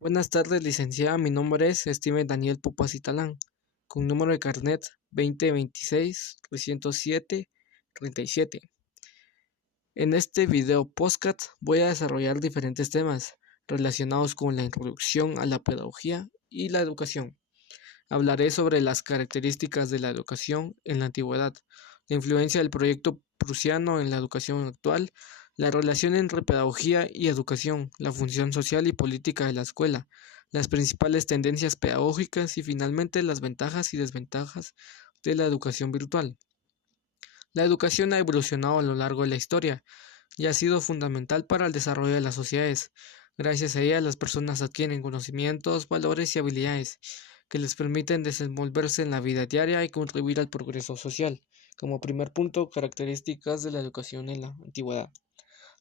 Buenas tardes, licenciada. Mi nombre es Steven Daniel Popacitalán, con número de carnet 2026-307-37. En este video podcast voy a desarrollar diferentes temas relacionados con la introducción a la pedagogía y la educación. Hablaré sobre las características de la educación en la antigüedad, la influencia del proyecto prusiano en la educación actual, la relación entre pedagogía y educación, la función social y política de la escuela, las principales tendencias pedagógicas y finalmente las ventajas y desventajas de la educación virtual. La educación ha evolucionado a lo largo de la historia y ha sido fundamental para el desarrollo de las sociedades. Gracias a ella, las personas adquieren conocimientos, valores y habilidades que les permiten desenvolverse en la vida diaria y contribuir al progreso social. Como primer punto, características de la educación en la antigüedad.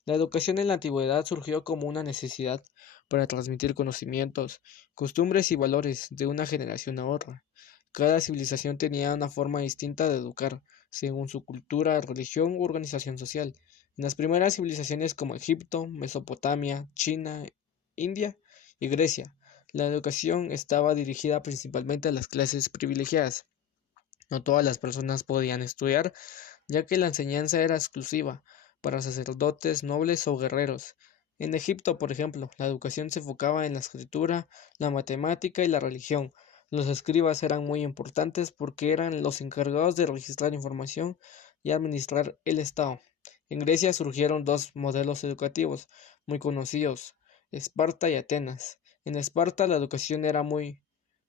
La educación en la antigüedad surgió como una necesidad para transmitir conocimientos, costumbres y valores de una generación a otra. Cada civilización tenía una forma distinta de educar, según su cultura, religión u organización social. En las primeras civilizaciones como Egipto, Mesopotamia, China, India y Grecia, la educación estaba dirigida principalmente a las clases privilegiadas. No todas las personas podían estudiar, ya que la enseñanza era exclusiva para sacerdotes, nobles o guerreros. En Egipto, por ejemplo, la educación se enfocaba en la escritura, la matemática y la religión. Los escribas eran muy importantes porque eran los encargados de registrar información y administrar el Estado. En Grecia surgieron dos modelos educativos muy conocidos, Esparta y Atenas. En Esparta la educación era muy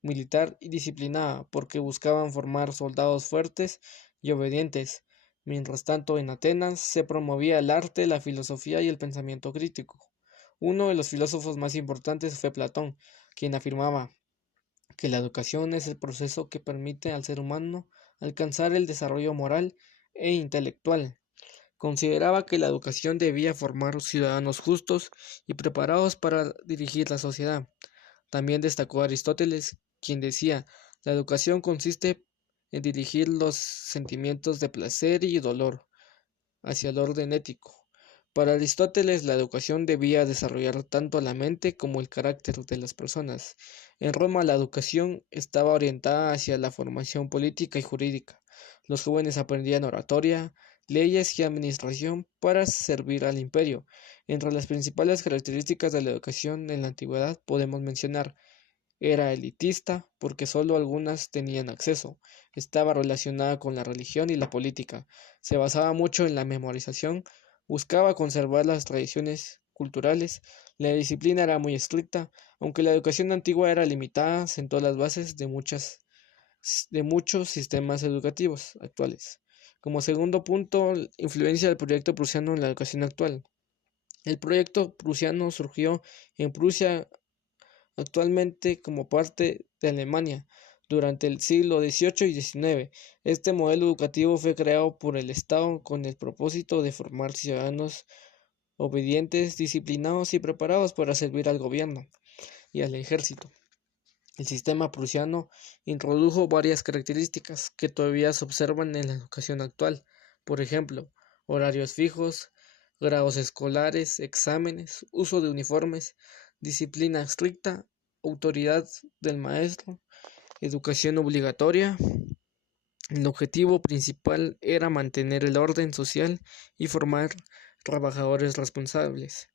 militar y disciplinada porque buscaban formar soldados fuertes y obedientes. Mientras tanto, en Atenas se promovía el arte, la filosofía y el pensamiento crítico. Uno de los filósofos más importantes fue Platón, quien afirmaba que la educación es el proceso que permite al ser humano alcanzar el desarrollo moral e intelectual. Consideraba que la educación debía formar ciudadanos justos y preparados para dirigir la sociedad. También destacó Aristóteles, quien decía, la educación consiste en dirigir los sentimientos de placer y dolor hacia el orden ético. Para Aristóteles, la educación debía desarrollar tanto la mente como el carácter de las personas. En Roma, la educación estaba orientada hacia la formación política y jurídica. Los jóvenes aprendían oratoria, leyes y administración para servir al imperio. Entre las principales características de la educación en la antigüedad podemos mencionar: era elitista porque solo algunas tenían acceso. Estaba relacionada con la religión y la política. Se basaba mucho en la memorización. Buscaba conservar las tradiciones culturales. La disciplina era muy estricta. Aunque la educación antigua era limitada, sentó las bases de muchos sistemas educativos actuales. Como segundo punto, influencia del proyecto prusiano en la educación actual. El proyecto prusiano surgió en Prusia actualmente como parte de Alemania durante el siglo XVIII y XIX. Este modelo educativo fue creado por el Estado con el propósito de formar ciudadanos obedientes, disciplinados y preparados para servir al gobierno y al ejército. El sistema prusiano introdujo varias características que todavía se observan en la educación actual. Por ejemplo, horarios fijos, grados escolares, exámenes, uso de uniformes, disciplina estricta, autoridad del maestro, educación obligatoria. El objetivo principal era mantener el orden social y formar trabajadores responsables.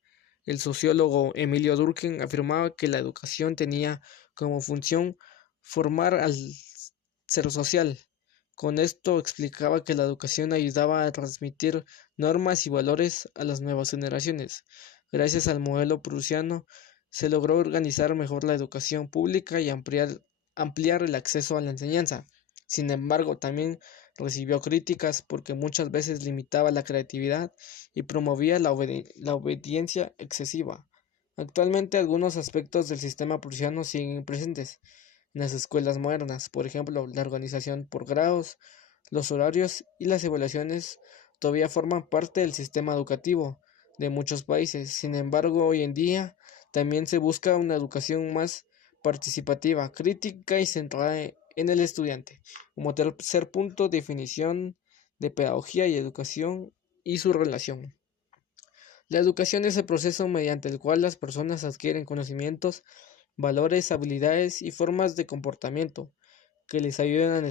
El sociólogo Emilio Durkheim afirmaba que la educación tenía como función formar al ser social. Con esto explicaba que la educación ayudaba a transmitir normas y valores a las nuevas generaciones. Gracias al modelo prusiano se logró organizar mejor la educación pública y ampliar el acceso a la enseñanza. Sin embargo, también recibió críticas porque muchas veces limitaba la creatividad y promovía la obediencia excesiva. Actualmente algunos aspectos del sistema prusiano siguen presentes en las escuelas modernas, por ejemplo, la organización por grados, los horarios y las evaluaciones todavía forman parte del sistema educativo de muchos países. Sin embargo, hoy en día también se busca una educación más participativa, crítica y centrada en el estudiante. Como tercer punto, definición de pedagogía y educación y su relación. La educación es el proceso mediante el cual las personas adquieren conocimientos valores, habilidades y formas de comportamiento que les ayuden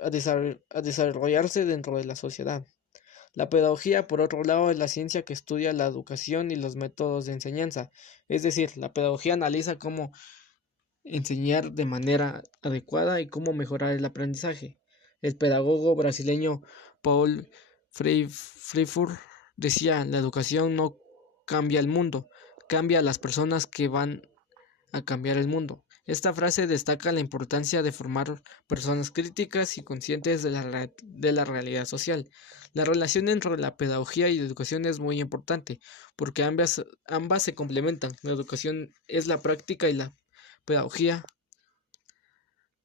a desarrollarse dentro de la sociedad. La pedagogía, por otro lado, es la ciencia que estudia la educación y los métodos de enseñanza. Es decir, la pedagogía analiza cómo enseñar de manera adecuada y cómo mejorar el aprendizaje. El pedagogo brasileño Paul Freire decía: la educación no cambia el mundo, cambia a las personas que van a cambiar el mundo. Esta frase destaca la importancia de formar personas críticas y conscientes de la realidad social. La relación entre la pedagogía y la educación es muy importante porque ambas se complementan. La educación es la práctica y la pedagogía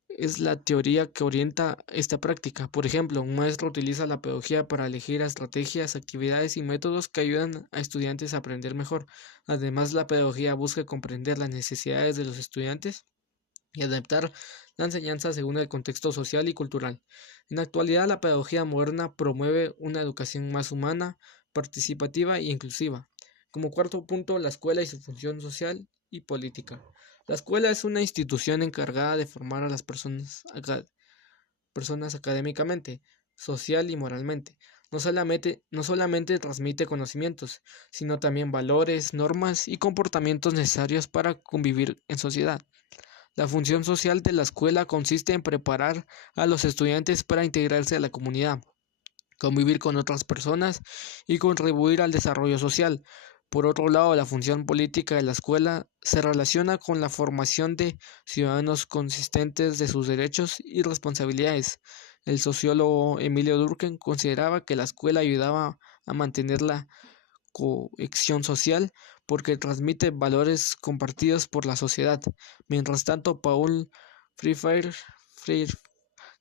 es la teoría que orienta esta práctica. Por ejemplo, un maestro utiliza la pedagogía para elegir estrategias, actividades y métodos que ayudan a estudiantes a aprender mejor. Además, la pedagogía busca comprender las necesidades de los estudiantes y adaptar la enseñanza según el contexto social y cultural. En la actualidad, la pedagogía moderna promueve una educación más humana, participativa e inclusiva. Como cuarto punto, la escuela y su función social y política. La escuela es una institución encargada de formar a las personas académicamente, social y moralmente. No solamente transmite conocimientos, sino también valores, normas y comportamientos necesarios para convivir en sociedad. La función social de la escuela consiste en preparar a los estudiantes para integrarse a la comunidad, convivir con otras personas y contribuir al desarrollo social. Por otro lado, la función política de la escuela se relaciona con la formación de ciudadanos conscientes de sus derechos y responsabilidades. El sociólogo Emilio Durkheim consideraba que la escuela ayudaba a mantener la cohesión social porque transmite valores compartidos por la sociedad. Mientras tanto, Paul Freire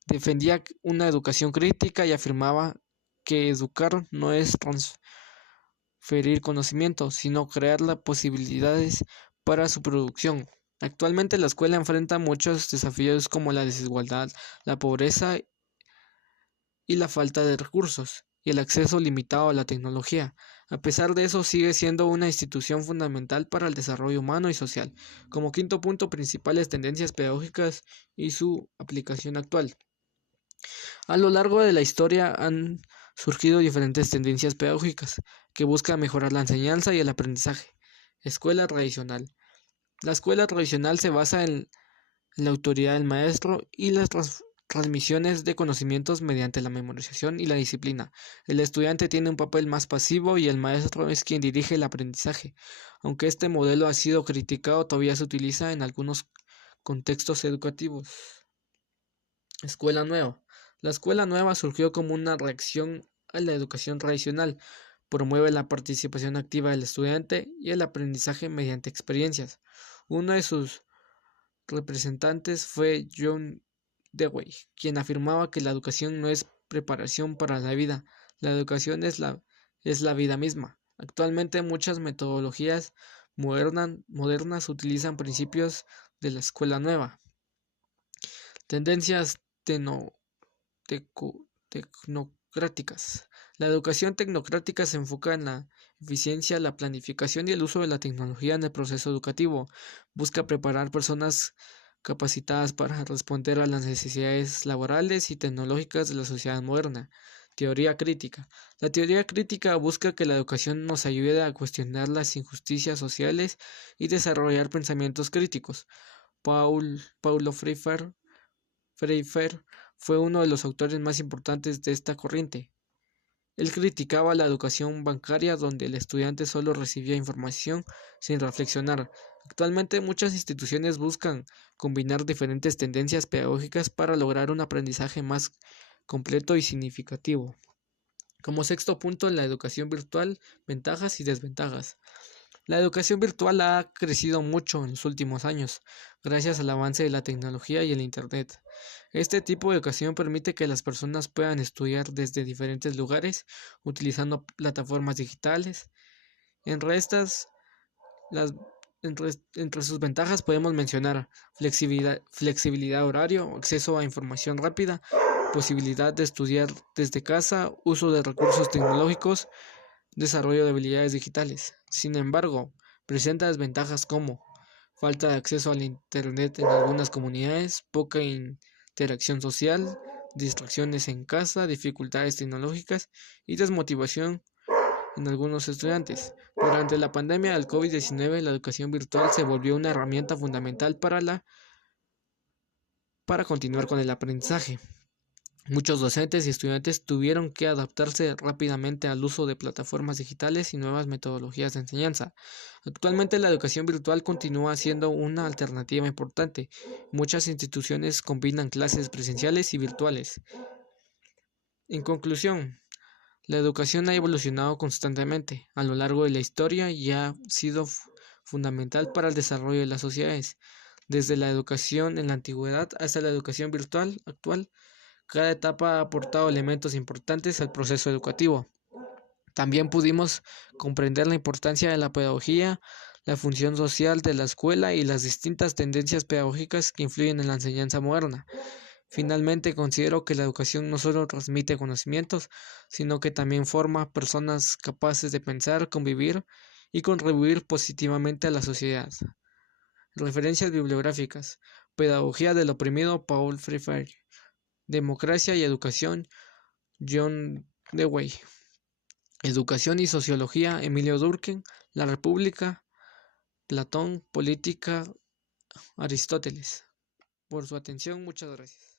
defendía una educación crítica y afirmaba que educar no es transferir conocimiento, sino crear las posibilidades para su producción. Actualmente la escuela enfrenta muchos desafíos como la desigualdad, la pobreza y la falta de recursos, y el acceso limitado a la tecnología. A pesar de eso, sigue siendo una institución fundamental para el desarrollo humano y social. Como quinto punto, principales tendencias pedagógicas y su aplicación actual. A lo largo de la historia han surgido diferentes tendencias pedagógicas que buscan mejorar la enseñanza y el aprendizaje. Escuela tradicional. La escuela tradicional se basa en la autoridad del maestro y las transmisiones de conocimientos mediante la memorización y la disciplina. El estudiante tiene un papel más pasivo y el maestro es quien dirige el aprendizaje. Aunque este modelo ha sido criticado, todavía se utiliza en algunos contextos educativos. Escuela nueva. La escuela nueva surgió como una reacción a la educación tradicional. Promueve la participación activa del estudiante y el aprendizaje mediante experiencias. Uno de sus representantes fue John Dewey, quien afirmaba que la educación no es preparación para la vida, la educación es la vida misma. Actualmente muchas metodologías modernas utilizan principios de la escuela nueva. Tendencias tecnocráticas. La educación tecnocrática se enfoca en la eficiencia, la planificación y el uso de la tecnología en el proceso educativo. Busca preparar personas capacitadas para responder a las necesidades laborales y tecnológicas de la sociedad moderna. Teoría crítica. La teoría crítica busca que la educación nos ayude a cuestionar las injusticias sociales y desarrollar pensamientos críticos. Paulo Freire fue uno de los autores más importantes de esta corriente. Él criticaba la educación bancaria donde el estudiante solo recibía información sin reflexionar. Actualmente muchas instituciones buscan combinar diferentes tendencias pedagógicas para lograr un aprendizaje más completo y significativo. Como sexto punto, en la educación virtual, ventajas y desventajas. La educación virtual ha crecido mucho en los últimos años, gracias al avance de la tecnología y el Internet. Este tipo de educación permite que las personas puedan estudiar desde diferentes lugares, utilizando plataformas digitales. Entre sus ventajas podemos mencionar flexibilidad horario, acceso a información rápida, posibilidad de estudiar desde casa, uso de recursos tecnológicos, desarrollo de habilidades digitales. Sin embargo, presenta desventajas como falta de acceso al Internet en algunas comunidades, poca interacción social, distracciones en casa, dificultades tecnológicas y desmotivación en algunos estudiantes. Durante la pandemia del COVID-19, la educación virtual se volvió una herramienta fundamental para continuar con el aprendizaje. Muchos docentes y estudiantes tuvieron que adaptarse rápidamente al uso de plataformas digitales y nuevas metodologías de enseñanza. Actualmente la educación virtual continúa siendo una alternativa importante. Muchas instituciones combinan clases presenciales y virtuales. En conclusión, la educación ha evolucionado constantemente a lo largo de la historia y ha sido fundamental para el desarrollo de las sociedades. Desde la educación en la antigüedad hasta la educación virtual actual, cada etapa ha aportado elementos importantes al proceso educativo. También pudimos comprender la importancia de la pedagogía, la función social de la escuela y las distintas tendencias pedagógicas que influyen en la enseñanza moderna. Finalmente, considero que la educación no solo transmite conocimientos, sino que también forma personas capaces de pensar, convivir y contribuir positivamente a la sociedad. Referencias bibliográficas: Pedagogía del oprimido, Paul Freire. Democracia y educación, John Dewey. Educación y sociología, Emilio Durkheim. La República, Platón. Política, Aristóteles. Por su atención, muchas gracias.